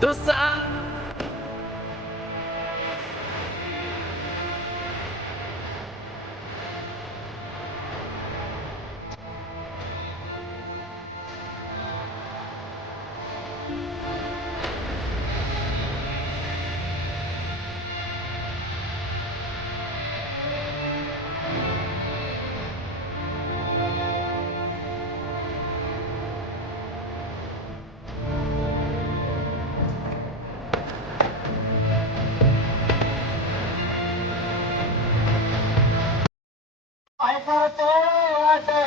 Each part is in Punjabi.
Dosa! ஆட்டே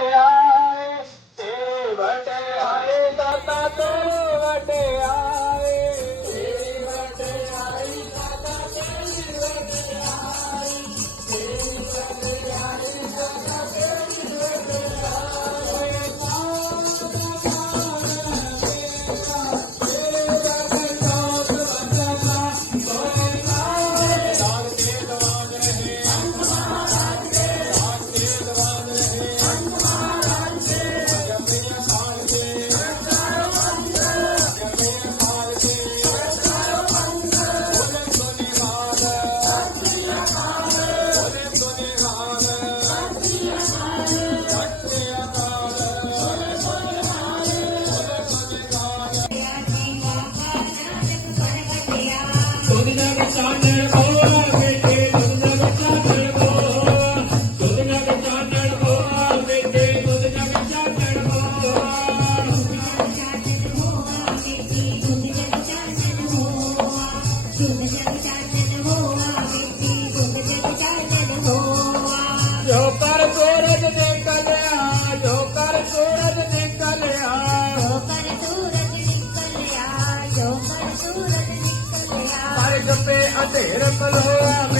ਸੂਰਜ ਨਿਕਲਿਆ। ਜੋ ਕਰ ਸੂਰਜ ਨਿਕਲਿਆ। ਮਰਗ ਪੇ ਅੰਧੇਰ ਮਲੋਆ